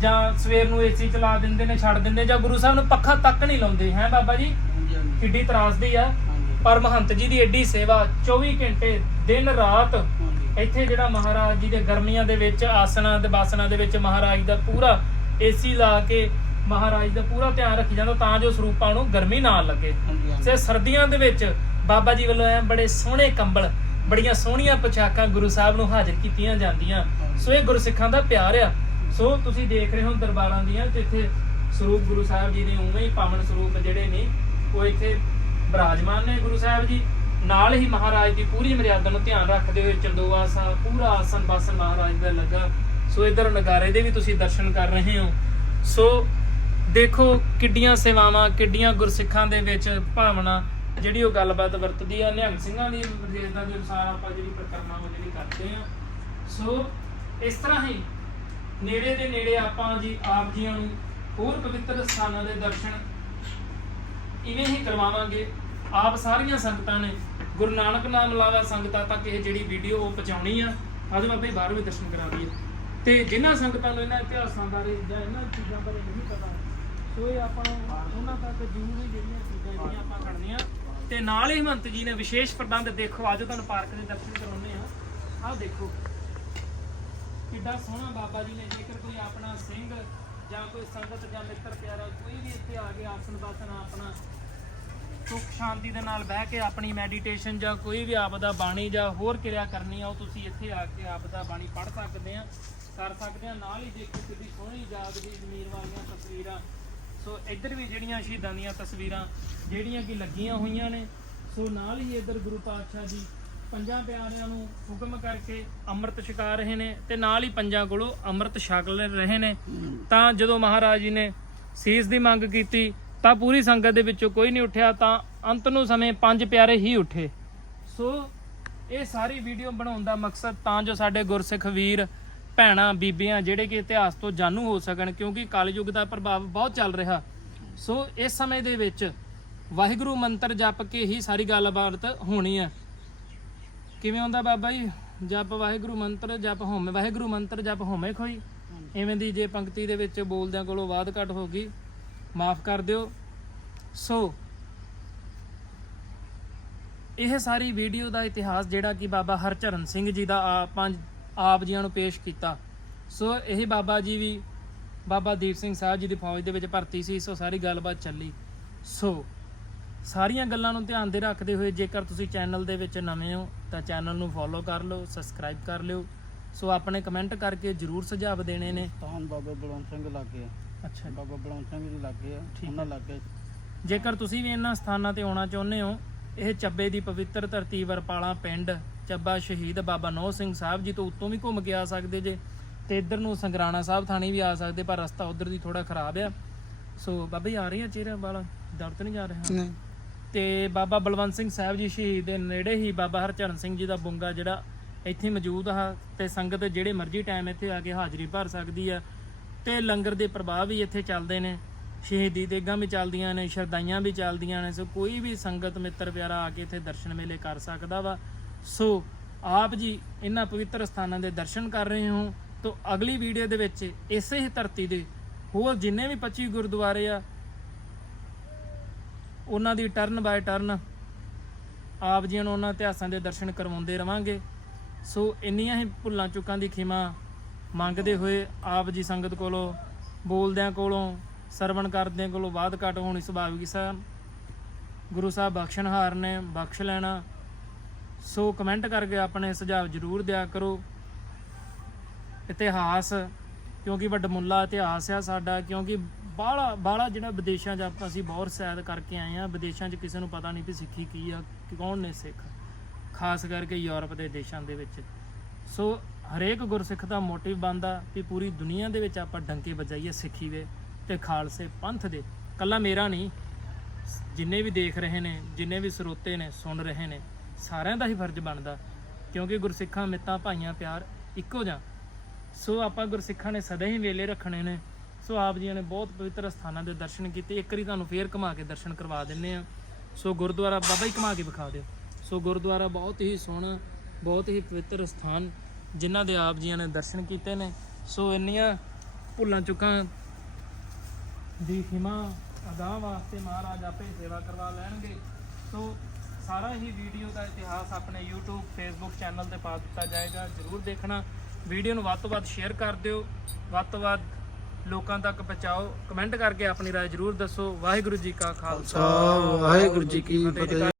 ਜਾਂ ਸਵੇਰ ਨੂੰ ਏਸੀ ਚਲਾ ਦਿੰਦੇ ਨੇ ਛੱਡ ਦਿੰਦੇ ਜਾਂ ਗੁਰੂ ਸਾਹਿਬ ਨੂੰ ਪੱਖਾ ਤੱਕ ਨਹੀਂ ਲਾਉਂਦੇ। ਹੈ ਬਾਬਾ ਜੀ? ਕਿੱਡੀ ਤਰਾਸਦੀ ਆ। ਪਰ ਮਹੰਤ ਜੀ ਦੀ ਐਡੀ ਸੇਵਾ 24 ਘੰਟੇ ਦਿਨ ਰਾਤ ਇੱਥੇ ਜਿਹੜਾ ਮਹਾਰਾਜ ਜੀ ਦੇ ਗਰਮੀਆਂ ਦੇ ਵਿੱਚ ਆਸਣਾ ਤੇ ਬਾਸਣਾ ਦੇ ਵਿੱਚ ਮਹਾਰਾਜ ਦਾ ਪੂਰਾ ਏਸੀ ਲਾ ਕੇ ਮਹਾਰਾਜ ਦਾ ਪੂਰਾ ਧਿਆਨ ਰੱਖੀ ਜਾਂਦਾ ਤਾਂ ਜੋ ਸਰੂਪਾਂ ਨੂੰ ਗਰਮੀ ਨਾ ਲੱਗੇ। ਤੇ ਸਰਦੀਆਂ ਦੇ ਵਿੱਚ ਬਾਬਾ ਜੀ ਵੱਲੋਂ ਐ ਬੜੇ ਸੋਹਣੇ ਕੰਬਲ ਬੜੀਆਂ ਸੋਹਣੀਆਂ ਪੋਸ਼ਾਕਾਂ ਗੁਰੂ ਸਾਹਿਬ ਨੂੰ ਹਾਜ਼ਰ ਕੀਤੀਆਂ ਜਾਂਦੀਆਂ। ਸੋ ਇਹ ਗੁਰਸਿੱਖਾਂ ਦਾ ਪਿਆਰ ਆ। ਸੋ ਤੁਸੀਂ ਦੇਖ ਰਹੇ ਹੋ ਦਰਬਾਰਾਂ ਦੀਆਂ ਤੇ ਇੱਥੇ ਸਰੂਪ ਗੁਰੂ ਸਾਹਿਬ ਜੀ ਦੇ ਉਵੇਂ ਹੀ ਪਾਵਨ ਸਰੂਪ ਜਿਹੜੇ ਨੇ ਉਹ ਇੱਥੇ ਬਿਰਾਜਮਾਨ ਨੇ ਗੁਰੂ ਸਾਹਿਬ ਜੀ। ਨਾਲ ਹੀ ਮਹਾਰਾਜ ਦੀ ਪੂਰੀ ਮਰਿਆਦਾ ਨੂੰ ਧਿਆਨ ਰੱਖਦੇ ਹੋਏ ਚੰਦੋਆ ਸਾਹਿਬ ਪੂਰਾ ਆਸਨ ਬਾਸਨ ਮਹਾਰਾਜ ਦਾ ਲੱਗਾ। ਸੋ ਇਧਰ ਨਗਾਰੇ ਦੇ ਵੀ ਤੁਸੀਂ ਦਰਸ਼ਨ ਕਰ ਰਹੇ ਹੋ। ਸੋ ਦੇਖੋ ਕਿੱਡੀਆਂ ਸੇਵਾਵਾਂ ਕਿੱਡੀਆਂ ਗੁਰਸਿੱਖਾਂ ਦੇ ਵਿੱਚ ਭਾਵਨਾ ਜਿਹੜੀ ਉਹ ਗੱਲਬਾਤ ਵਰਤਦੀ ਆ, ਨਿਹੰਗ ਸਿੰਘਾਂ ਦੀ ਵਿਸ਼ੇਸ਼ਤਾ ਦੇ ਅਨੁਸਾਰ ਆਪਾਂ ਜਿਹੜੀ ਪ੍ਰਕਰਮਾਂ ਉਹ ਜਿਹੜੀ ਕਰਦੇ ਆ। ਸੋ, ਇਸ ਤਰ੍ਹਾਂ ਹੀ ਨੇੜੇ ਦੇ ਨੇੜੇ ਆਪਾਂ ਜੀ ਆਪ ਜੀਆਂ ਨੂੰ ਹੋਰ ਪਵਿੱਤਰ ਸਥਾਨਾਂ ਦੇ ਦਰਸ਼ਨ ਇਵੇਂ ਹੀ ਕਰਵਾਵਾਂਗੇ। ਆਪ ਸਾਰੀਆਂ ਸੰਗਤਾਂ ਨੇ ਗੁਰੂ ਨਾਨਕ ਨਾਮ ਲਾਵਾ ਸੰਗਤਾਂ ਤੱਕ ਇਹ ਜਿਹੜੀ ਵੀਡੀਓ ਉਹ ਪਹੁੰਚਾਉਣੀ ਆ, ਅੱਜ ਮੈਂ ਬਾਹਰੋਂ ਵੀ ਦਰਸ਼ਨ ਕਰਾ ਦਈਏ। ਤੇ ਜਿਨ੍ਹਾਂ ਸੰਗਤਾਂ ਨੂੰ ਇਹਨਾਂ ਇਤਿਹਾਸਾਂ ਬਾਰੇ ਜਾਂ ਇਹਨਾਂ ਚੀਜ਼ਾਂ ਬਾਰੇ ਨਹੀਂ ਪਤਾ, ਸੋ ਇਹ ਆਪਾਂ ਉਹਨਾਂ ਤੱਕ ਜ਼ਰੂਰੀ ਜਿਹੜੀਆਂ ਚੀਜ਼ਾਂ ਜਿਹੜੀਆਂ ਆਪਾਂ ਕਰਨੀਆਂ। ਤੇ ਨਾਲ ਹੀ ਹਮੰਤ ਜੀ ਨੇ ਵਿਸ਼ੇਸ਼ ਪ੍ਰਬੰਧ ਦੇਖੋ, ਅੱਜ ਤੁਹਾਨੂੰ ਪਾਰਕ ਦੇ ਦਰਸ਼ਨ ਕਰਾਉਣੇ ਆ ਆਹ ਦੇਖੋ, ਕਿੱਡਾ ਸੋਹਣਾ ਬਾਬਾ ਜੀ ਨੇ, ਜੇਕਰ ਕੋਈ ਆਪਣਾ ਸਿੰਘ ਜਾਂ ਕੋਈ ਸੰਗਤ ਜਾਂ ਮਿੱਤਰ ਪਿਆਰਾ ਕੋਈ ਵੀ ਇੱਥੇ ਆ ਕੇ ਆਸਨ ਬਾਸਨ ਆਪਣਾ ਸੁਖ ਸ਼ਾਂਤੀ ਦੇ ਨਾਲ ਬਹਿ ਕੇ ਆਪਣੀ ਮੈਡੀਟੇਸ਼ਨ ਜਾਂ ਕੋਈ ਵੀ ਆਪ ਦਾ ਬਾਣੀ ਜਾਂ ਹੋਰ ਕਿਰਿਆ ਕਰਨੀ ਆ, ਉਹ ਤੁਸੀਂ ਇੱਥੇ ਆ ਕੇ ਆਪ ਦਾ ਬਾਣੀ ਪੜ੍ਹ ਸਕਦੇ ਆ, ਕਰ ਸਕਦੇ ਆ। ਨਾਲ ਹੀ ਦੇਖੋ ਕਿੰਨੀ ਸੋਹਣੀ ਯਾਦ ਦੀ ਜ਼ਮੀਰ ਵਾਲੀਆਂ ਤਸਵੀਰਾਂ ਸੋ ਇੱਧਰ ਵੀ ਜਿਹੜੀਆਂ ਸ਼ਹੀਦਾਂ ਦੀਆਂ ਤਸਵੀਰਾਂ ਜਿਹੜੀਆਂ ਕਿ ਲੱਗੀਆਂ ਹੋਈਆਂ ਨੇ, ਸੋ ਨਾਲ ਹੀ ਇੱਧਰ ਗੁਰੂ ਪਾਤਸ਼ਾਹ ਜੀ ਪੰਜਾਂ ਪਿਆਰਿਆਂ ਨੂੰ ਹੁਕਮ ਕਰਕੇ ਅੰਮ੍ਰਿਤ ਛਕਾ ਰਹੇ ਨੇ ਤੇ ਨਾਲ ਹੀ ਪੰਜਾਂ ਕੋਲੋਂ ਅੰਮ੍ਰਿਤ ਛਕ ਰਹੇ ਨੇ। ਤਾਂ ਜਦੋਂ ਮਹਾਰਾਜ ਜੀ ਨੇ ਸੀਸ ਦੀ ਮੰਗ ਕੀਤੀ, ਤਾਂ ਪੂਰੀ ਸੰਗਤ ਦੇ ਵਿੱਚੋਂ ਕੋਈ ਨਹੀਂ ਉੱਠਿਆ, ਤਾਂ ਅੰਤ ਨੂੰ ਸਮੇਂ ਪੰਜ ਪਿਆਰੇ ਹੀ ਉੱਠੇ। ਸੋ ਇਹ ਸਾਰੀ ਵੀਡੀਓ ਬਣਾਉਣ ਦਾ ਮਕਸਦ ਤਾਂ ਜੋ ਸਾਡੇ ਗੁਰਸਿੱਖ ਵੀਰ ਭੈਣਾਂ, ਬੀਬੀਆਂ ਜਿਹੜੇ ਕਿ ਇਤਿਹਾਸ ਤੋਂ ਜਾਣੂ ਹੋ ਸਕਣ ਕਿਉਂਕਿ ਕਲਯੁੱਗ ਦਾ ਪ੍ਰਭਾਵ ਬਹੁਤ ਚੱਲ ਰਿਹਾ। ਸੋ ਇਸ ਸਮੇਂ ਦੇ ਵਿੱਚ ਵਾਹਿਗੁਰੂ ਮੰਤਰ ਜਪ ਕੇ ਹੀ ਸਾਰੀ ਗੱਲਬਾਤ ਹੋਣੀ ਹੈ। ਕਿਵੇਂ ਹੁੰਦਾ ਬਾਬਾ ਜੀ? ਜਪ ਵਾਹਿਗੁਰੂ ਮੰਤਰ ਜਪ ਹੋਮੇ ਵਾਹਿਗੁਰੂ ਮੰਤਰ ਜਪ ਹੋਮੇ ਖੋਈ ਐਵੇਂ ਦੀ ਜੇ ਪੰਕਤੀ ਦੇ ਵਿੱਚ ਬੋਲਦਿਆਂ ਕੋਲੋਂ ਬਾਦ ਘਟ ਹੋ ਗਈ, ਮਾਫ ਕਰ ਦਿਓ। ਸੋ ਇਹ ਸਾਰੀ ਵੀਡੀਓ ਦਾ ਇਤਿਹਾਸ ਜਿਹੜਾ ਕਿ ਬਾਬਾ ਹਰਚਰਨ ਸਿੰਘ ਜੀ ਦਾ ਆਪਾਂ ਆਪ ਜੀਆਂ ਨੂੰ ਪੇਸ਼ ਕੀਤਾ। ਸੋ ਇਹ ਬਾਬਾ ਜੀ ਵੀ ਬਾਬਾ ਦੀਪ ਸਿੰਘ ਸਾਹਿਬ ਜੀ ਦੀ ਫੌਜ ਦੇ ਵਿੱਚ ਭਰਤੀ ਸੀ ਸੋ ਸਾਰੀ ਗੱਲਬਾਤ ਚੱਲੀ। ਸੋ ਸਾਰੀਆਂ ਗੱਲਾਂ ਨੂੰ ਧਿਆਨ ਦੇ ਰੱਖਦੇ ਹੋਏ ਜੇਕਰ ਤੁਸੀਂ ਚੈਨਲ ਦੇ ਵਿੱਚ ਨਵੇਂ ਹੋ ਤਾਂ ਚੈਨਲ ਨੂੰ ਫੋਲੋ ਕਰ ਲਓ ਸਬਸਕ੍ਰਾਈਬ ਕਰ ਲਿਓ। ਸੋ ਆਪਣੇ ਕਮੈਂਟ ਕਰਕੇ ਜਰੂਰ ਸੁਝਾਅ ਦੇਣੇ ਨੇ। ਤਾਂ ਬਾਬਾ ਬਲਵੰਤ ਸਿੰਘ ਲੱਗੇ ਅੱਛਾ ਬਾਬਾ ਬਲਵੰਤ ਸਿੰਘ ਜੀ ਲੱਗੇ ਆ ਉਹਨਾਂ ਲੱਗੇ ਜੇਕਰ ਤੁਸੀਂ ਵੀ ਇਹਨਾਂ ਸਥਾਨਾਂ ਤੇ ਆਉਣਾ ਚਾਹੁੰਦੇ ਹੋ ਇਹ ਚੱਬੇ ਦੀ ਪਵਿੱਤਰ ਧਰਤੀ ਵਰਪਾਲਾ ਪਿੰਡ ਚੱਬਾ ਸ਼ਹੀਦ ਬਾਬਾ ਨੋਹ ਸਿੰਘ ਸਾਹਿਬ ਜੀ ਤੋਂ ਉੱਤੋਂ ਵੀ ਘੁੰਮ ਕੇ ਆ ਸਕਦੇ ਜੇ ਤੇ ਇੱਧਰ ਨੂੰ ਸੰਗਰਾਣਾ ਸਾਹਿਬ ਥਾਣੀ ਵੀ ਆ ਸਕਦੇ ਪਰ ਰਸਤਾ ਉਧਰ ਦੀ ਥੋੜਾ ਖਰਾਬ ਆ। ਸੋ ਬਾਬਾ ਜੀ ਆ ਰਹੇ ਆ ਚਿਹਰੇ ਵਾਲਾ? ਦਰਦ ਨਹੀਂ ਜਾ ਰਿਹਾ? ਨਹੀਂ। ਤੇ ਬਾਬਾ ਬਲਵੰਤ ਸਿੰਘ ਸਾਹਿਬ ਜੀ ਸ਼ਹੀਦ ਦੇ ਨੇੜੇ ਹੀ ਬਾਬਾ ਹਰਚਰਨ ਸਿੰਘ ਜੀ ਦਾ ਬੁੰਗਾ ਜਿਹੜਾ ਇੱਥੇ ਮੌਜੂਦ ਆ ਤੇ ਸੰਗਤ ਜਿਹੜੇ ਮਰਜ਼ੀ ਟਾਈਮ ਇੱਥੇ ਆ ਕੇ ਹਾਜ਼ਰੀ ਭਰ ਸਕਦੀ ਆ। ਤੇ ਲੰਗਰ ਦੇ ਪ੍ਰਭਾਵ ਵੀ ਇੱਥੇ ਚੱਲਦੇ ਨੇ। ਸ਼ਹੀਦੀ ਦੇਗਾਂ ਵੀ ਚੱਲਦੀਆਂ ਨੇ ਸ਼ਰਦਾਈਆਂ ਵੀ ਚੱਲਦੀਆਂ ਨੇ। ਸੋ ਕੋਈ ਵੀ ਸੰਗਤ ਮਿੱਤਰ ਪਿਆਰਾ ਆ ਕੇ ਇੱਥੇ ਦਰਸ਼ਨ ਮੇਲੇ ਕਰ ਸਕਦਾ ਵਾ। ਸੋ ਆਪ ਜੀ ਇਹਨਾਂ ਪਵਿੱਤਰ ਸਥਾਨਾਂ ਦੇ ਦਰਸ਼ਨ ਕਰ ਰਹੇ ਹੋ ਤਾਂ ਅਗਲੀ ਵੀਡੀਓ ਦੇ ਵਿੱਚ ਇਸੇ ਹੀ ਧਰਤੀ ਦੇ ਹੋਰ ਜਿੰਨੇ ਵੀ 25 ਗੁਰਦੁਆਰੇ ਆ, ਉਹਨਾਂ ਦੀ ਟਰਨ ਬਾਏ ਟਰਨ ਆਪ ਜੀਆਂ ਨੂੰ ਉਹਨਾਂ ਇਤਿਹਾਸਾਂ ਦੇ ਦਰਸ਼ਨ ਕਰਵਾਉਂਦੇ ਰਵਾਂਗੇ। ਸੋ ਇੰਨੀਆਂ ਹੀ ਭੁੱਲਾਂ ਚੁੱਕਾਂ ਦੀ ਖਿਮਾ ਮੰਗਦੇ ਹੋਏ ਆਪ ਜੀ ਸੰਗਤ ਕੋਲੋਂ, ਬੋਲਦਿਆਂ ਕੋਲੋਂ, ਸਰਵਣ ਕਰਦਿਆਂ ਕੋਲੋਂ ਬਾਤ ਘਟ ਹੋਣੀ ਸੁਭਾਵਿਕ ਸਾ। ਗੁਰੂ ਸਾਹਿਬ ਬਖਸ਼ਣਹਾਰ ਨੇ ਬਖਸ਼ ਲੈਣਾ। ਸੋ ਕਮੈਂਟ ਕਰਕੇ ਆਪਣੇ ਸੁਝਾਅ ਜ਼ਰੂਰ ਦਿਆ ਕਰੋ। ਇਤਿਹਾਸ, ਕਿਉਂਕਿ ਵੱਡਮੁੱਲਾ ਇਤਿਹਾਸ ਆ ਸਾਡਾ, ਕਿਉਂਕਿ ਬਾਹਲਾ ਬਾਹਲਾ ਜਿਹੜਾ ਵਿਦੇਸ਼ਾਂ 'ਚ ਆਪਾਂ ਅਸੀਂ ਬਹੁਤ ਸੈਦ ਕਰਕੇ ਆਏ ਆ ਵਿਦੇਸ਼ਾਂ 'ਚ ਕਿਸੇ ਨੂੰ ਪਤਾ ਨਹੀਂ ਵੀ ਸਿੱਖੀ ਕੀ ਆ, ਕੌਣ ਨੇ ਸਿੱਖ, ਖਾਸ ਕਰਕੇ ਯੂਰਪ ਦੇ ਦੇਸ਼ਾਂ ਦੇ ਵਿੱਚ। ਸੋ ਹਰੇਕ ਗੁਰਸਿੱਖ ਦਾ ਮੋਟਿਵ ਬਣਦਾ ਵੀ ਪੂਰੀ ਦੁਨੀਆ ਦੇ ਵਿੱਚ ਆਪਾਂ ਡੰਕੇ ਵਜਾਈਏ ਸਿੱਖੀ ਦੇ ਤੇ ਖਾਲਸੇ ਪੰਥ ਦੇ। ਕੱਲਾ ਮੇਰਾ ਨਹੀਂ, ਜਿੰਨੇ ਵੀ ਦੇਖ ਰਹੇ ਨੇ, ਜਿੰਨੇ ਵੀ ਸਰੋਤੇ ਨੇ, ਸੁਣ ਰਹੇ ਨੇ ਸਾਰਿਆਂ ਦਾ ਹੀ ਫਰਜ਼ ਬਣਦਾ, ਕਿਉਂਕਿ ਗੁਰਸਿੱਖਾਂ ਮਿੱਤਾਂ, ਭਾਈਆਂ, ਪਿਆਰ ਇੱਕੋ ਜਿਹਾ। ਸੋ ਆਪਾਂ ਗੁਰਸਿੱਖਾਂ ਨੇ ਸਦਾ ਹੀ ਵੇਲੇ ਰੱਖਣੇ ਨੇ। ਸੋ ਆਪ ਜੀ ਨੇ ਬਹੁਤ ਪਵਿੱਤਰ ਸਥਾਨਾਂ ਦੇ ਦਰਸ਼ਨ ਕੀਤੇ। ਇੱਕ ਵਾਰੀ ਤੁਹਾਨੂੰ ਫੇਰ ਘੁਮਾ ਕੇ ਦਰਸ਼ਨ ਕਰਵਾ ਦਿੰਨੇ ਆ ਸੋ ਗੁਰਦੁਆਰਾ ਬਾਬਾ ਹੀ ਘੁਮਾ ਕੇ ਵਿਖਾ ਦਿਓ। ਸੋ ਗੁਰਦੁਆਰਾ ਬਹੁਤ ਹੀ ਸੋਹਣਾ, ਬਹੁਤ ਹੀ ਪਵਿੱਤਰ ਸਥਾਨ, ਜਿਨ੍ਹਾਂ ਦੇ ਆਪ ਜੀਆਂ ਨੇ ਦਰਸ਼ਨ ਕੀਤੇ ਨੇ। ਸੋ ਇੰਨੀਆਂ ਭੁੱਲਾਂ ਚੁੱਕਾਂ ਦੀ ਖਿਮਾ ਅਦਾ ਵਾਸਤੇ ਮਹਾਰਾਜ ਆਪੇ ਸੇਵਾ ਕਰਵਾ ਲੈਣਗੇ। ਸੋ ਸਾਰਾ ਹੀ ਵੀਡੀਓ ਦਾ ਇਤਿਹਾਸ ਆਪਣੇ YouTube Facebook ਚੈਨਲ ਤੇ ਪਾ ਦਿੱਤਾ ਜਾਏਗਾ ਜਰੂਰ ਦੇਖਣਾ ਵੀਡੀਓ ਨੂੰ ਵੱਧ ਤੋਂ ਵੱਧ ਸ਼ੇਅਰ ਕਰ ਦਿਓ ਵੱਧ ਤੋਂ ਵੱਧ ਲੋਕਾਂ ਤੱਕ ਪਹੁੰਚਾਓ ਕਮੈਂਟ ਕਰਕੇ ਆਪਣੀ رائے ਜਰੂਰ ਦੱਸੋ ਵਾਹਿਗੁਰੂ ਜੀ ਕਾ ਖਾਲਸਾ ਵਾਹਿਗੁਰੂ ਜੀ ਕੀ ਫਤਿਹ